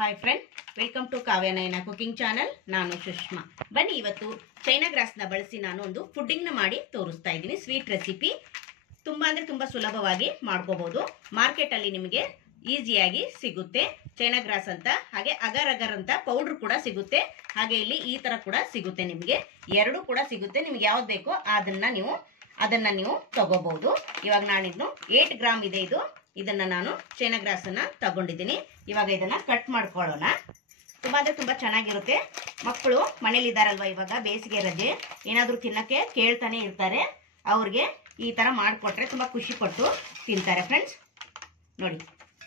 Hi friend, welcome to Kavya Nayana cooking channel. ನಾನು ಸುಷ್ಮಾ. ಬನ್ನಿ, ಇವತ್ತು ಚೈನಾ ಗ್ರಾಸ್ನ ಬಳಸಿ ನಾನು ಒಂದು ಪುಡ್ಡಿಂಗ್ನ ಮಾಡಿ ತೋರಿಸ್ತಾ ಇದ್ದೀನಿ. ಸ್ವೀಟ್ ರೆಸಿಪಿ ತುಂಬ ಅಂದರೆ ತುಂಬ ಸುಲಭವಾಗಿ ಮಾಡ್ಕೋಬಹುದು. ಮಾರ್ಕೆಟಲ್ಲಿ ನಿಮಗೆ ಈಸಿಯಾಗಿ ಸಿಗುತ್ತೆ ಚೈನಾ ಗ್ರಾಸ್ ಅಂತ. ಹಾಗೆ ಅಗರ್ ಅಗರ್ ಅಂತ ಪೌಡ್ರ್ ಕೂಡ ಸಿಗುತ್ತೆ. ಹಾಗೆ ಇಲ್ಲಿ ಈ ಥರ ಕೂಡ ಸಿಗುತ್ತೆ. ನಿಮಗೆ ಎರಡು ಕೂಡ ಸಿಗುತ್ತೆ. ನಿಮ್ಗೆ ಯಾವ್ದು ಬೇಕೋ ಅದನ್ನ ನೀವು ತಗೋಬಹುದು. ಇವಾಗ ನಾನಿನ್ನು 8 ಗ್ರಾಮ್ ಇದೆ ಇದನ್ನ ನಾನು ಚೈನಾ ಗ್ರಾಸ್ ಅನ್ನ ತಗೊಂಡಿದ್ದೀನಿ. ಇವಾಗ ಇದನ್ನ ಕಟ್ ಮಾಡ್ಕೊಳ್ಳೋಣ. ತುಂಬಾ ಅಂದ್ರೆ ತುಂಬಾ ಚೆನ್ನಾಗಿರುತ್ತೆ. ಮಕ್ಕಳು ಮನೇಲಿ ಇದಾರಲ್ವಾ, ಇವಾಗ ಬೇಸಿಗೆ ರಜೆ, ಏನಾದ್ರೂ ತಿನ್ನಕ್ಕೆ ಕೇಳ್ತಾನೆ ಇರ್ತಾರೆ. ಅವ್ರಿಗೆ ಈ ತರ ಮಾಡಿಕೊಟ್ರೆ ತುಂಬಾ ಖುಷಿ ಪಟ್ಟು ತಿಂತಾರೆ. ಫ್ರೆಂಡ್ಸ್ ನೋಡಿ,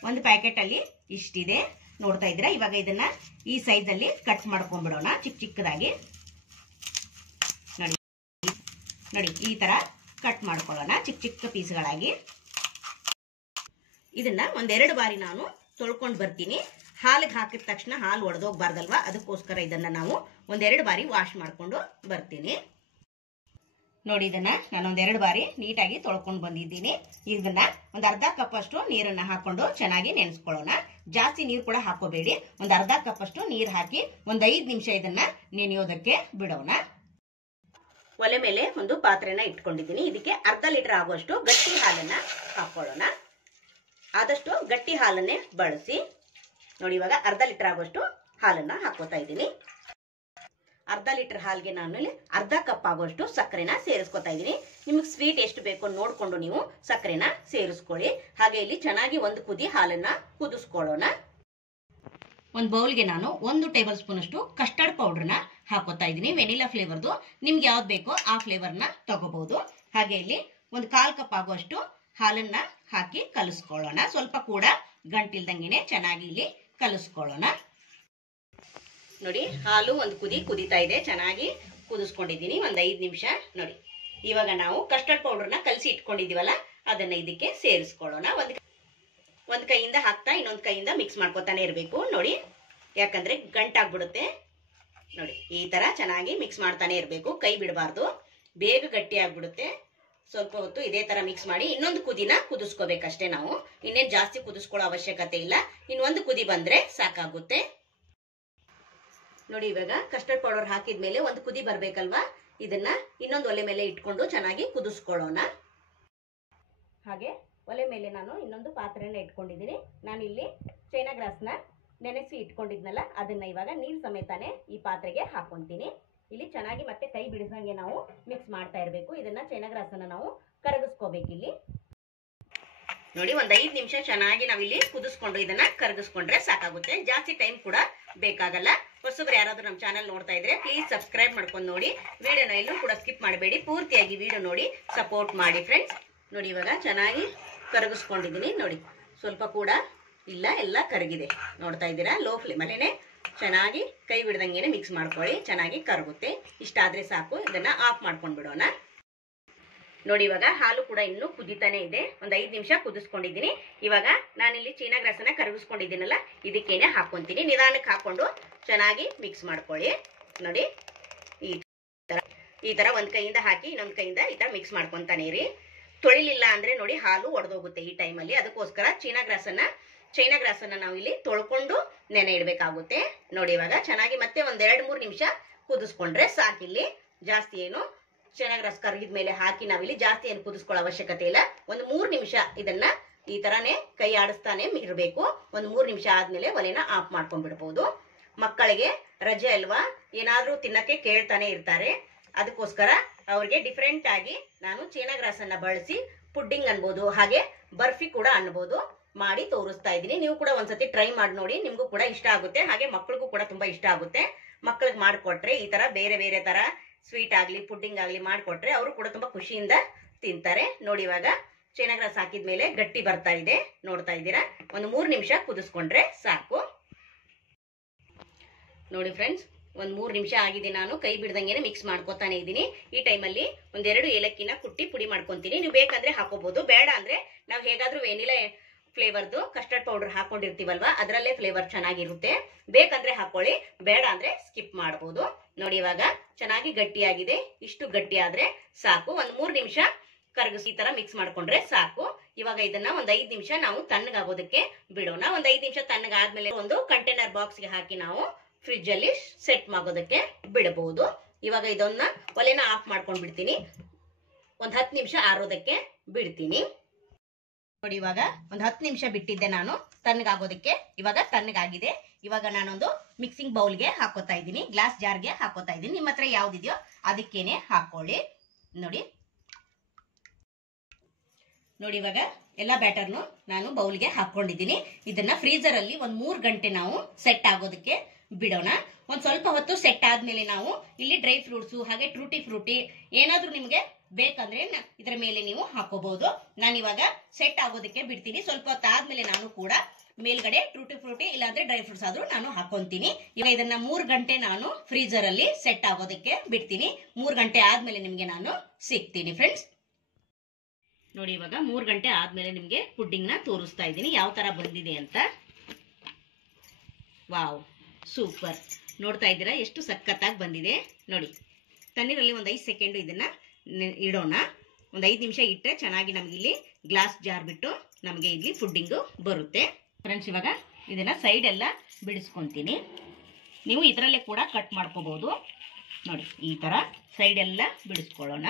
ಒಂದು ಪ್ಯಾಕೆಟ್ ಅಲ್ಲಿ ಇಷ್ಟಿದೆ, ನೋಡ್ತಾ ಇದ್ದೀರಾ. ಇವಾಗ ಇದನ್ನ ಈ ಸೈಜ್ ಅಲ್ಲಿ ಕಟ್ ಮಾಡ್ಕೊಂಡ್ಬಿಡೋಣ, ಚಿಕ್ಕ ಚಿಕ್ಕದಾಗಿ. ನೋಡಿ ಈ ತರ ಕಟ್ ಮಾಡ್ಕೊಳ್ಳೋಣ ಚಿಕ್ಕ ಚಿಕ್ಕ ಪೀಸ್ಗಳಾಗಿ. ಇದನ್ನ ಒಂದೆರಡು ಬಾರಿ ನಾನು ತೊಳ್ಕೊಂಡು ಬರ್ತೀನಿ. ಹಾಲಿಗೆ ಹಾಕಿದ ತಕ್ಷಣ ಹಾಲು ಒಡೆದೋಗ್ಬಾರ್ದಲ್ವಾ, ಅದಕ್ಕೋಸ್ಕರ ಇದನ್ನ ನಾವು ಒಂದೆರಡು ಬಾರಿ ವಾಶ್ ಮಾಡ್ಕೊಂಡು ಬರ್ತೀನಿ. ನೋಡಿ, ಇದನ್ನ ನಾನು ಒಂದೆರಡು ಬಾರಿ ನೀಟಾಗಿ ತೊಳ್ಕೊಂಡು ಬಂದಿದ್ದೀನಿ. ಇದನ್ನ ಒಂದು ಅರ್ಧ ಕಪ್ ಅಷ್ಟು ನೀರನ್ನ ಹಾಕೊಂಡು ಚೆನ್ನಾಗಿ ನೆನೆಸ್ಕೊಳ್ಳೋಣ. ಜಾಸ್ತಿ ನೀರು ಕೂಡ ಹಾಕೋಬೇಡಿ. ಒಂದು ಅರ್ಧ ಕಪ್ ಅಷ್ಟು ನೀರು ಹಾಕಿ ಒಂದು 5 ನಿಮಿಷ ಇದನ್ನ ನೆನೆಯೋದಕ್ಕೆ ಬಿಡೋಣ. ಒಲೆ ಮೇಲೆ ಒಂದು ಪಾತ್ರೆನ ಇಟ್ಕೊಂಡಿದ್ದೀನಿ. ಇದಕ್ಕೆ ಅರ್ಧ ಲೀಟರ್ ಆಗುವಷ್ಟು ಗಟ್ಟಿ ಹಾಲನ್ನ ಹಾಕೊಳ್ಳೋಣ. ಆದಷ್ಟು ಗಟ್ಟಿ ಹಾಲನ್ನೇ ಬಳಸಿ. ನೋಡಿ, ಇವಾಗ ಅರ್ಧ ಲೀಟರ್ ಆಗುವಷ್ಟು ಹಾಲನ್ನ ಹಾಕೋತಾ ಇದ್ದೀನಿ. ಅರ್ಧ ಲೀಟರ್ ಹಾಲ್ಗೆ ನಾನು ಇಲ್ಲಿ ಅರ್ಧ ಕಪ್ ಆಗುವಷ್ಟು ಸಕ್ಕರೆನ ಸೇರಿಸ್ಕೊತಾ ಇದ್ದೀನಿ. ನಿಮ್ಗೆ ಸ್ವೀಟ್ ಎಷ್ಟು ಬೇಕೋ ನೋಡ್ಕೊಂಡು ನೀವು ಸಕ್ಕರೆನ ಸೇರಿಸ್ಕೊಳ್ಳಿ. ಹಾಗೆ ಇಲ್ಲಿ ಚೆನ್ನಾಗಿ ಒಂದು ಕುದಿ ಹಾಲನ್ನ ಕುದಿಸ್ಕೊಳ್ಳೋಣ. ಒಂದು ಬೌಲ್ಗೆ ನಾನು 1 ಟೇಬಲ್ ಸ್ಪೂನ್ ಅಷ್ಟು ಕಸ್ಟರ್ಡ್ ಪೌಡರ್ನ ಹಾಕೋತಾ ಇದ್ದೀನಿ. ವೆನಿಲಾ ಫ್ಲೇವರ್ದು. ನಿಮ್ಗೆ ಯಾವ್ದು ಬೇಕೋ ಆ ಫ್ಲೇವರ್ನ ತಗೋಬಹುದು. ಹಾಗೆ ಇಲ್ಲಿ ಒಂದು 1/4 ಕಪ್ ಆಗುವಷ್ಟು ಹಾಲನ್ನ ಹಾಕಿ ಕಲಿಸ್ಕೊಳ್ಳೋಣ. ಸ್ವಲ್ಪ ಕೂಡ ಗಂಟಿಲ್ದಂಗೆನೆ ಚೆನ್ನಾಗಿ ಇಲ್ಲಿ ಕಲಿಸ್ಕೊಳ್ಳೋಣ. ನೋಡಿ, ಹಾಲು ಒಂದು ಕುದೀತಾ ಇದೆ. ಚೆನ್ನಾಗಿ ಕುದಿಸ್ಕೊಂಡಿದ್ದೀನಿ ಒಂದು 5 ನಿಮಿಷ. ನೋಡಿ, ಇವಾಗ ನಾವು ಕಸ್ಟರ್ಡ್ ಪೌಡರ್ನ ಕಲಸಿ ಇಟ್ಕೊಂಡಿದೀವಲ್ಲ, ಅದನ್ನ ಇದಕ್ಕೆ ಸೇರಿಸ್ಕೊಳ್ಳೋಣ. ಒಂದ್ ಕೈಯಿಂದ ಹಾಕ್ತಾ ಇನ್ನೊಂದು ಕೈಯಿಂದ ಮಿಕ್ಸ್ ಮಾಡ್ಕೊತಾನೆ ಇರಬೇಕು. ನೋಡಿ, ಯಾಕಂದ್ರೆ ಗಂಟಾಗ್ಬಿಡುತ್ತೆ. ನೋಡಿ, ಈ ತರ ಚೆನ್ನಾಗಿ ಮಿಕ್ಸ್ ಮಾಡ್ತಾನೆ ಇರಬೇಕು. ಕೈ ಬಿಡಬಾರ್ದು, ಬೇಗ ಗಟ್ಟಿ ಆಗ್ಬಿಡುತ್ತೆ. ಸ್ವಲ್ಪ ಹೊತ್ತು ಇದೇ ತರ ಮಿಕ್ಸ್ ಮಾಡಿ ಇನ್ನೊಂದು ಕುದಿನ ಕುದಿಸ್ಕೋಬೇಕಷ್ಟೇ. ನಾವು ಇನ್ನೇನು ಜಾಸ್ತಿ ಕುದಿಸ್ಕೊಳ್ಳೋ ಅವಶ್ಯಕತೆ ಇಲ್ಲ. ಇನ್ನೊಂದು ಕುದಿ ಬಂದ್ರೆ ಸಾಕಾಗುತ್ತೆ. ನೋಡಿ, ಇವಾಗ ಕಸ್ಟರ್ಡ್ ಪೌಡರ್ ಹಾಕಿದ್ಮೇಲೆ ಒಂದು ಕುದಿ ಬರ್ಬೇಕಲ್ವಾ, ಇದನ್ನ ಇನ್ನೊಂದು ಒಲೆ ಮೇಲೆ ಇಟ್ಕೊಂಡು ಚೆನ್ನಾಗಿ ಕುದಿಸ್ಕೊಳ್ಳೋಣ. ಹಾಗೆ ಒಲೆ ಮೇಲೆ ನಾನು ಇನ್ನೊಂದು ಪಾತ್ರೆನ ಇಟ್ಕೊಂಡಿದ್ದೀನಿ. ನಾನು ಇಲ್ಲಿ ಚೈನಾ ಗ್ರಾಸ್ನ ನೆನೆಸಿ ಇಟ್ಕೊಂಡಿದ್ನಲ್ಲ, ಅದನ್ನ ಇವಾಗ ನೀರು ಸಮೇತಾನೆ ಈ ಪಾತ್ರೆಗೆ ಹಾಕೊಂತೀನಿ. ಇಲ್ಲಿ ಚೆನ್ನಾಗಿ ಮತ್ತೆ ಕೈ ಬಿಡಿಸಂಗೆ ನಾವು ಮಿಕ್ಸ್ ಮಾಡ್ತಾ ಇರಬೇಕು. ಇದನ್ನ ಚೈನಾ ಗ್ರಾಸ್ ಅನ್ನ ನಾವು ಕರಗಿಸ್ಕೋಬೇಕು. ಇಲ್ಲಿ ನೋಡಿ, ಒಂದು 5 ನಿಮಿಷ ಚೆನ್ನಾಗಿ ನಾವಿಲ್ಲಿ ಕುದಿಸ್ಕೊಂಡು ಇದನ್ನ ಕರಗಿಸ್ಕೊಂಡ್ರೆ ಸಾಕಾಗುತ್ತೆ. ಜಾಸ್ತಿ ಟೈಮ್ ಕೂಡ ಬೇಕಾಗಲ್ಲ. ಹೊಸಬ್ರು ಯಾರಾದ್ರೂ ನಮ್ಮ ಚಾನಲ್ ನೋಡ್ತಾ ಇದ್ರೆ ಪ್ಲೀಸ್ ಸಬ್ಸ್ಕ್ರೈಬ್ ಮಾಡ್ಕೊಂಡು ನೋಡಿ. ವಿಡಿಯೋನ ಎಲ್ಲೂ ಕೂಡ ಸ್ಕಿಪ್ ಮಾಡಬೇಡಿ, ಪೂರ್ತಿಯಾಗಿ ವಿಡಿಯೋ ನೋಡಿ ಸಪೋರ್ಟ್ ಮಾಡಿ ಫ್ರೆಂಡ್ಸ್. ನೋಡಿ, ಇವಾಗ ಚೆನ್ನಾಗಿ ಕರಗಿಸ್ಕೊಂಡಿದ್ದೀನಿ. ನೋಡಿ, ಸ್ವಲ್ಪ ಕೂಡ ಇಲ್ಲ, ಎಲ್ಲ ಕರಗಿದೆ. ನೋಡ್ತಾ ಇದ್ದೀರಾ, ಲೋ ಫ್ಲೇಮಲ್ಲೇನೆ ಚೆನ್ನಾಗಿ ಕೈ ಬಿಡ್ದಂಗೆನೆ ಮಿಕ್ಸ್ ಮಾಡ್ಕೊಳ್ಳಿ. ಚೆನ್ನಾಗಿ ಕರಗುತ್ತೆ. ಇಷ್ಟಾದ್ರೆ ಸಾಕು. ಇದನ್ನ ಆಫ್ ಮಾಡ್ಕೊಂಡು ಬಿಡೋಣ. ನೋಡಿ, ಇವಾಗ ಹಾಲು ಕೂಡ ಇನ್ನೂ ಕುದಿತಾನೆ ಇದೆ. ಒಂದು 5 ನಿಮಿಷ ಕುದಿಸ್ಕೊಂಡಿದ್ದೀನಿ. ಇವಾಗ ನಾನಿಲ್ಲಿ ಚೈನಾ ಗ್ರಾಸ್ ಅನ್ನ ಕರಗಿಸ್ಕೊಂಡಿದ್ದೀನಲ್ಲ, ಇದಕ್ಕೇನೆ ಹಾಕೊಂತೀನಿ. ನಿಧಾನಕ್ಕೆ ಹಾಕೊಂಡು ಚೆನ್ನಾಗಿ ಮಿಕ್ಸ್ ಮಾಡ್ಕೊಳ್ಳಿ. ನೋಡಿ, ಈ ತರ ಒಂದ್ ಕೈಯಿಂದ ಹಾಕಿ ಇನ್ನೊಂದ್ ಕೈಯಿಂದ ಈ ತರ ಮಿಕ್ಸ್ ಮಾಡ್ಕೊಂತಾನೆ ಇರಿ. ತೊಳಿಲಿಲ್ಲ ಅಂದ್ರೆ ನೋಡಿ, ಹಾಲು ಒಡೆದೋಗುತ್ತೆ ಈ ಟೈಮಲ್ಲಿ. ಅದಕ್ಕೋಸ್ಕರ ಚೈನಾ ಗ್ರಾಸ್ ಅನ್ನ ನಾವು ಇಲ್ಲಿ ತೊಳ್ಕೊಂಡು ನೆನೆ ಇಡಬೇಕಾಗುತ್ತೆ. ನೋಡಿ, ಇವಾಗ ಚೆನ್ನಾಗಿ ಮತ್ತೆ ಒಂದ್ 2-3 ನಿಮಿಷ ಕುದಿಸ್ಕೊಂಡ್ರೆ ಸಾಕಿಲ್ಲಿ. ಜಾಸ್ತಿ ಏನು ಚೈನಾ ಗ್ರಾಸ್ ಕರಗಿದ್ಮೇಲೆ ಹಾಕಿ ನಾವಿಲ್ಲಿ ಜಾಸ್ತಿ ಏನು ಕುದಿಸ್ಕೊಳ್ಳೋ ಅವಶ್ಯಕತೆ ಇಲ್ಲ. ಒಂದು 3 ನಿಮಿಷ ಇದನ್ನ ಈ ತರಾನೇ ಕೈ ಆಡಿಸ್ತಾನೆ ಇರಬೇಕು. ಒಂದು 3 ನಿಮಿಷ ಆದ್ಮೇಲೆ ಒಲೆನ ಆಫ್ ಮಾಡ್ಕೊಂಡ್ಬಿಡ್ಬಹುದು. ಮಕ್ಕಳಿಗೆ ರಜೆ ಅಲ್ವಾ, ಏನಾದ್ರೂ ತಿನ್ನಕ್ಕೆ ಕೇಳ್ತಾನೆ ಇರ್ತಾರೆ. ಅದಕ್ಕೋಸ್ಕರ ಅವ್ರಿಗೆ ಡಿಫ್ರೆಂಟ್ ಆಗಿ ನಾನು ಚೈನಾ ಗ್ರಾಸ್ ಅನ್ನ ಬಳಸಿ ಪುಡ್ಡಿಂಗ್ ಅನ್ಬೋದು, ಹಾಗೆ ಬರ್ಫಿ ಕೂಡ ಅನ್ಬೋದು, ಮಾಡಿ ತೋರಿಸ್ತಾ ಇದ್ದೀನಿ. ನೀವು ಕೂಡ ಒಂದ್ಸತಿ ಟ್ರೈ ಮಾಡಿ ನೋಡಿ, ನಿಮ್ಗೂ ಕೂಡ ಇಷ್ಟ ಆಗುತ್ತೆ. ಹಾಗೆ ಮಕ್ಕಳಿಗೂ ಕೂಡ ತುಂಬಾ ಇಷ್ಟ ಆಗುತ್ತೆ. ಮಕ್ಕಳಿಗೆ ಮಾಡಿಕೊಟ್ರೆ ಈ ತರ ಬೇರೆ ಬೇರೆ ತರ ಸ್ವೀಟ್ ಆಗ್ಲಿ ಪುಡ್ಡಿಂಗ್ ಆಗ್ಲಿ ಮಾಡಿಕೊಟ್ರೆ ಅವರು ಕೂಡ ತುಂಬಾ ಖುಷಿಯಿಂದ ತಿಂತಾರೆ. ನೋಡಿ, ಇವಾಗ ಚೈನಾ ಗ್ರಾಸ್ ಹಾಕಿದ್ಮೇಲೆ ಗಟ್ಟಿ ಬರ್ತಾ ಇದೆ. ನೋಡ್ತಾ ಇದ್ದೀರಾ, ಒಂದು 3 ನಿಮಿಷ ಕುದಿಸ್ಕೊಂಡ್ರೆ ಸಾಕು. ನೋಡಿ ಫ್ರೆಂಡ್ಸ್, ಒಂದು 3 ನಿಮಿಷ ಆಗಿದೆ. ನಾನು ಕೈ ಬಿಡ್ದಂಗೆನೆ ಮಿಕ್ಸ್ ಮಾಡ್ಕೊತಾನೆ ಇದ್ದೀನಿ. ಈ ಟೈಮಲ್ಲಿ 1-2 ಏಲಕ್ಕಿನ ಕುಟ್ಟಿ ಪುಡಿ ಮಾಡ್ಕೊಂತೀನಿ. ನೀವು ಬೇಕಂದ್ರೆ ಹಾಕೋಬಹುದು, ಬೇಡ ಅಂದ್ರೆ ನಾವು ಹೇಗಾದ್ರೂ ವೆನಿಲಾ ಫ್ಲೇವರ್ದು ಕಸ್ಟರ್ಡ್ ಪೌಡರ್ ಹಾಕೊಂಡಿರ್ತೀವಲ್ವಾ, ಅದರಲ್ಲೇ ಫ್ಲೇವರ್ ಚೆನ್ನಾಗಿರುತ್ತೆ. ಬೇಕಂದ್ರೆ ಹಾಕೊಳ್ಳಿ, ಬೇಡ ಅಂದ್ರೆ ಸ್ಕಿಪ್ ಮಾಡಬಹುದು. ನೋಡಿ, ಇವಾಗ ಚೆನ್ನಾಗಿ ಗಟ್ಟಿಯಾಗಿದೆ. ಇಷ್ಟು ಗಟ್ಟಿ ಆದ್ರೆ ಸಾಕು. ಒಂದು 3 ನಿಮಿಷ ಕರಗಿಸಿ ಈ ತರ ಮಿಕ್ಸ್ ಮಾಡ್ಕೊಂಡ್ರೆ ಸಾಕು. ಇವಾಗ ಇದನ್ನ ಒಂದ್ 5 ನಿಮಿಷ ನಾವು ತಣ್ಣಗಾಗೋದಕ್ಕೆ ಬಿಡೋಣ. ಒಂದ್ 5 ನಿಮಿಷ ತಣ್ಣಗಾದ್ಮೇಲೆ ಒಂದು ಕಂಟೈನರ್ ಬಾಕ್ಸ್ ಗೆ ಹಾಕಿ ನಾವು ಫ್ರಿಡ್ಜ್ ಅಲ್ಲಿ ಸೆಟ್ ಮಾಡೋದಕ್ಕೆ ಬಿಡಬಹುದು. ಇವಾಗ ಇದನ್ನ ಒಲೆನ ಆಫ್ ಮಾಡ್ಕೊಂಡ್ ಬಿಡ್ತೀನಿ. ಒಂದ್ 10 ನಿಮಿಷ ಆರೋದಕ್ಕೆ ಬಿಡ್ತೀನಿ. ನೋಡಿ ಇವಾಗ ಒಂದ್ 10 ನಿಮಿಷ ಬಿಟ್ಟಿದ್ದೆ ನಾನು ತಣ್ಣಗಾಗೋದಕ್ಕೆ. ಇವಾಗ ತಣ್ಣಗಾಗಿದೆ. ಇವಾಗ ನಾನೊಂದು ಮಿಕ್ಸಿಂಗ್ ಬೌಲ್ಗೆ ಹಾಕೋತಾ ಇದ್ದೀನಿ, ಗ್ಲಾಸ್ ಜಾರ್ಗೆ ಹಾಕೋತಾ ಇದ್ದೀನಿ. ನಿಮ್ಮ ಹತ್ರ ಯಾವ್ದಿದೆಯೋ ಅದಕ್ಕೇನೆ ಹಾಕೊಳ್ಳಿ. ನೋಡಿ ನೋಡಿ ಇವಾಗ ಎಲ್ಲಾ ಬ್ಯಾಟರ್ನು ನಾನು ಬೌಲ್ಗೆ ಹಾಕೊಂಡಿದ್ದೀನಿ. ಇದನ್ನ ಫ್ರೀಜರ್ ಅಲ್ಲಿ ಒಂದ್ 3 ಗಂಟೆ ನಾವು ಸೆಟ್ ಆಗೋದಕ್ಕೆ ಬಿಡೋಣ. ಒಂದ್ ಸ್ವಲ್ಪ ಹೊತ್ತು ಸೆಟ್ ಆದ್ಮೇಲೆ ನಾವು ಇಲ್ಲಿ ಡ್ರೈ ಫ್ರೂಟ್ಸ್ ಹಾಗೆ ಟ್ರೂಟಿ ಫ್ರೂಟಿ ಏನಾದ್ರೂ ನಿಮ್ಗೆ ಬೇಕಂದ್ರೆ ಇದರ ಮೇಲೆ ನೀವು ಹಾಕೋಬಹುದು. ನಾನು ಇವಾಗ ಸೆಟ್ ಆಗೋದಕ್ಕೆ ಬಿಡ್ತೀನಿ. ಸ್ವಲ್ಪ ಹೊತ್ತು ಆದ್ಮೇಲೆ ನಾನು ಕೂಡ ಮೇಲ್ಗಡೆ ಟ್ರೂಟಿ ಫ್ರೂಟಿ ಇಲ್ಲಾಂದ್ರೆ ಡ್ರೈ ಫ್ರೂಟ್ಸ್ ಆದ್ರೂ ನಾನು ಹಾಕೊಂತೀನಿ. ಇವಾಗ ಇದನ್ನ 3 ಗಂಟೆ ನಾನು ಫ್ರೀಜರ್ ಅಲ್ಲಿ ಸೆಟ್ ಆಗೋದಕ್ಕೆ ಬಿಡ್ತೀನಿ. 3 ಗಂಟೆ ಆದ್ಮೇಲೆ ನಿಮ್ಗೆ ನಾನು ಸಿಗ್ತೀನಿ ಫ್ರೆಂಡ್ಸ್. ನೋಡಿ ಇವಾಗ 3 ಗಂಟೆ ಆದ್ಮೇಲೆ ನಿಮ್ಗೆ ಪುಡ್ಡಿಂಗ್ ನ ತೋರಿಸ್ತಾ ಇದ್ದೀನಿ ಯಾವ ತರ ಬಂದಿದೆ ಅಂತ. Wow, super. ನೋಡ್ತಾ ಇದ್ದೀರಾ ಎಷ್ಟು ಸಖತ್ತಾಗಿ ಬಂದಿದೆ. ನೋಡಿ ತಣ್ಣೀರಲ್ಲಿ ಒಂದ್ 5 ಸೆಕೆಂಡ್ ಇದನ್ನ ಇಡೋಣ. ಒಂದ್ 5 ನಿಮಿಷ ಇಟ್ಟರೆ ಚೆನ್ನಾಗಿ ನಮ್ಗೆ ಇಲ್ಲಿ ಗ್ಲಾಸ್ ಜಾರ್ ಬಿಟ್ಟು ನಮಗೆ ಇಲ್ಲಿ ಪುಡ್ಡಿಂಗು ಬರುತ್ತೆ ಫ್ರೆಂಡ್ಸ್. ಇವಾಗ ಇದನ್ನ ಸೈಡ್ ಎಲ್ಲ ಬಿಡಿಸ್ಕೊಂತೀನಿ. ನೀವು ಇದರಲ್ಲೇ ಕೂಡ ಕಟ್ ಮಾಡ್ಕೋಬಹುದು. ನೋಡಿ ಈ ತರ ಸೈಡ್ ಎಲ್ಲ ಬಿಡಿಸ್ಕೊಳ್ಳೋಣ.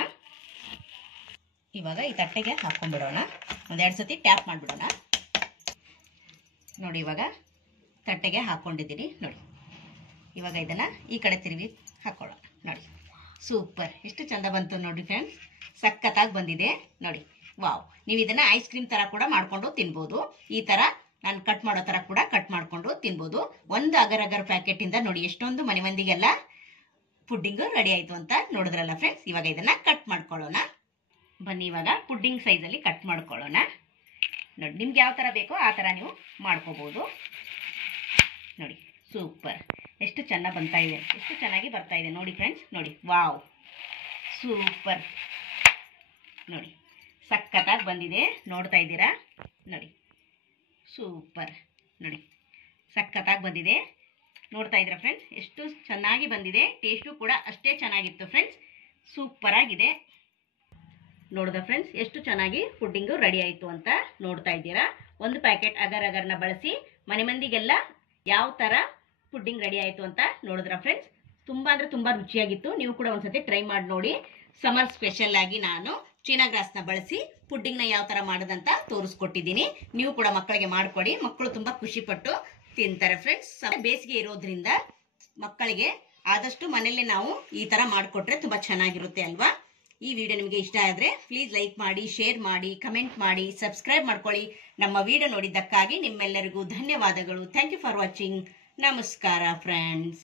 ಇವಾಗ ಈ ತಟ್ಟೆಗೆ ಹಾಕೊಂಡ್ಬಿಡೋಣ. ಒಂದೆರಡು ಸತಿ ಟ್ಯಾಪ್ ಮಾಡಿಬಿಡೋಣ. ನೋಡಿ ಇವಾಗ ತಟ್ಟೆಗೆ ಹಾಕೊಂಡಿದ್ದೀನಿ. ನೋಡಿ ಇವಾಗ ಇದನ್ನ ಈ ಕಡೆ ತಿರುಗಿ ಹಾಕೊಳ್ಳೋಣ. ನೋಡಿ ಸೂಪರ್, ಎಷ್ಟು ಚಂದ ಬಂತು ನೋಡಿ ಫ್ರೆಂಡ್ಸ್, ಸಖತ್ತಾಗಿ ಬಂದಿದೆ. ನೋಡಿ ವಾವ್, ನೀವು ಇದನ್ನ ಐಸ್ ಕ್ರೀಮ್ ತರ ಕೂಡ ಮಾಡ್ಕೊಂಡು ತಿನ್ಬೋದು. ಈ ತರ ನಾನು ಕಟ್ ಮಾಡೋ ತರ ಕೂಡ ಕಟ್ ಮಾಡ್ಕೊಂಡು ತಿನ್ಬೋದು. ಒಂದು ಅಗರ್ ಅಗರ್ ಪ್ಯಾಕೆಟ್ ಇಂದ ನೋಡಿ ಎಷ್ಟೊಂದು ಮನೆ ಮಂದಿಗೆಲ್ಲ ಪುಡ್ಡಿಂಗ್ ರೆಡಿ ಆಯ್ತು ಅಂತ ನೋಡಿದ್ರಲ್ಲ ಫ್ರೆಂಡ್ಸ್. ಇವಾಗ ಇದನ್ನ ಕಟ್ ಮಾಡ್ಕೊಳ್ಳೋಣ. ಬನ್ನಿ ಇವಾಗ ಪುಡ್ಡಿಂಗ್ ಸೈಜ್ ಅಲ್ಲಿ ಕಟ್ ಮಾಡ್ಕೊಳ್ಳೋಣ. ನೋಡಿ ನಿಮ್ಗೆ ಯಾವ ತರ ಬೇಕೋ ಆ ತರ ನೀವು ಮಾಡ್ಕೋಬಹುದು. ನೋಡಿ ಸೂಪರ್, ಎಷ್ಟು ಚೆನ್ನಾಗಿ ಬರ್ತಾ ಇದೆ, ಎಷ್ಟು ಚೆನ್ನಾಗಿ ಬರ್ತಾ ಇದೆ ನೋಡಿ ಫ್ರೆಂಡ್ಸ್. ನೋಡಿ ವಾವ್, ಸೂಪರ್. ನೋಡಿ ಸಖತ್ತಾಗಿ ಬಂದಿದೆ, ನೋಡ್ತಾ ಇದ್ದೀರಾ. ನೋಡಿ ಸೂಪರ್, ನೋಡಿ ಸಖತ್ತಾಗಿ ಬಂದಿದೆ, ನೋಡ್ತಾ ಇದ್ದೀರಾ ಫ್ರೆಂಡ್ಸ್. ಎಷ್ಟು ಚೆನ್ನಾಗಿ ಬಂದಿದೆ, ಟೇಸ್ಟು ಕೂಡ ಅಷ್ಟೇ ಚೆನ್ನಾಗಿತ್ತು ಫ್ರೆಂಡ್ಸ್. ಸೂಪರ್ ಆಗಿದೆ. ನೋಡಿದ ಫ್ರೆಂಡ್ಸ್ ಎಷ್ಟು ಚೆನ್ನಾಗಿ ಪುಡ್ಡಿಂಗು ರೆಡಿ ಆಯಿತು ಅಂತ ನೋಡ್ತಾ ಇದ್ದೀರಾ. ಒಂದು ಪ್ಯಾಕೆಟ್ ಅಗರ್ ಅಗರ್ನ ಬಳಸಿ ಮನೆ ಮಂದಿಗೆಲ್ಲ ಯಾವ ತರ ಪುಡ್ಡಿಂಗ್ ರೆಡಿ ಆಯಿತು ಅಂತ ನೋಡಿದ್ರ ಫ್ರೆಂಡ್ಸ್. ತುಂಬಾ ಅಂದ್ರೆ ತುಂಬಾ ರುಚಿಯಾಗಿತ್ತು. ನೀವು ಕೂಡ ಒಂದ್ಸತಿ ಟ್ರೈ ಮಾಡಿ ನೋಡಿ. ಸಮರ್ ಸ್ಪೆಷಲ್ ಆಗಿ ನಾನು ಚೀನಾ ಗ್ರಾಸ್ನ ಬಳಸಿ ಪುಡ್ಡಿಂಗ್ನ ಯಾವ ತರ ಮಾಡೋದಂತ ತೋರಿಸ್ಕೊಟ್ಟಿದ್ದೀನಿ. ನೀವು ಕೂಡ ಮಕ್ಕಳಿಗೆ ಮಾಡ್ಕೊಡಿ, ಮಕ್ಕಳು ತುಂಬಾ ಖುಷಿ ಪಟ್ಟು ತಿಂತಾರೆ ಫ್ರೆಂಡ್ಸ್. ಬೇಸಿಗೆ ಇರೋದ್ರಿಂದ ಮಕ್ಕಳಿಗೆ ಆದಷ್ಟು ಮನೆಯಲ್ಲೇ ನಾವು ಈ ತರ ಮಾಡಿಕೊಟ್ರೆ ತುಂಬಾ ಚೆನ್ನಾಗಿರುತ್ತೆ ಅಲ್ವಾ. ಈ ವಿಡಿಯೋ ನಿಮಗೆ ಇಷ್ಟ ಆದ್ರೆ ಪ್ಲೀಸ್ ಲೈಕ್ ಮಾಡಿ, ಶೇರ್ ಮಾಡಿ, ಕಮೆಂಟ್ ಮಾಡಿ, ಸಬ್ಸ್ಕ್ರೈಬ್ ಮಾಡ್ಕೊಳ್ಳಿ. ನಮ್ಮ ವಿಡಿಯೋ ನೋಡಿದ್ದಕ್ಕಾಗಿ ನಿಮ್ಮೆಲ್ಲರಿಗೂ ಧನ್ಯವಾದಗಳು. Thank you for watching. ನಮಸ್ಕಾರ ಫ್ರೆಂಡ್ಸ್.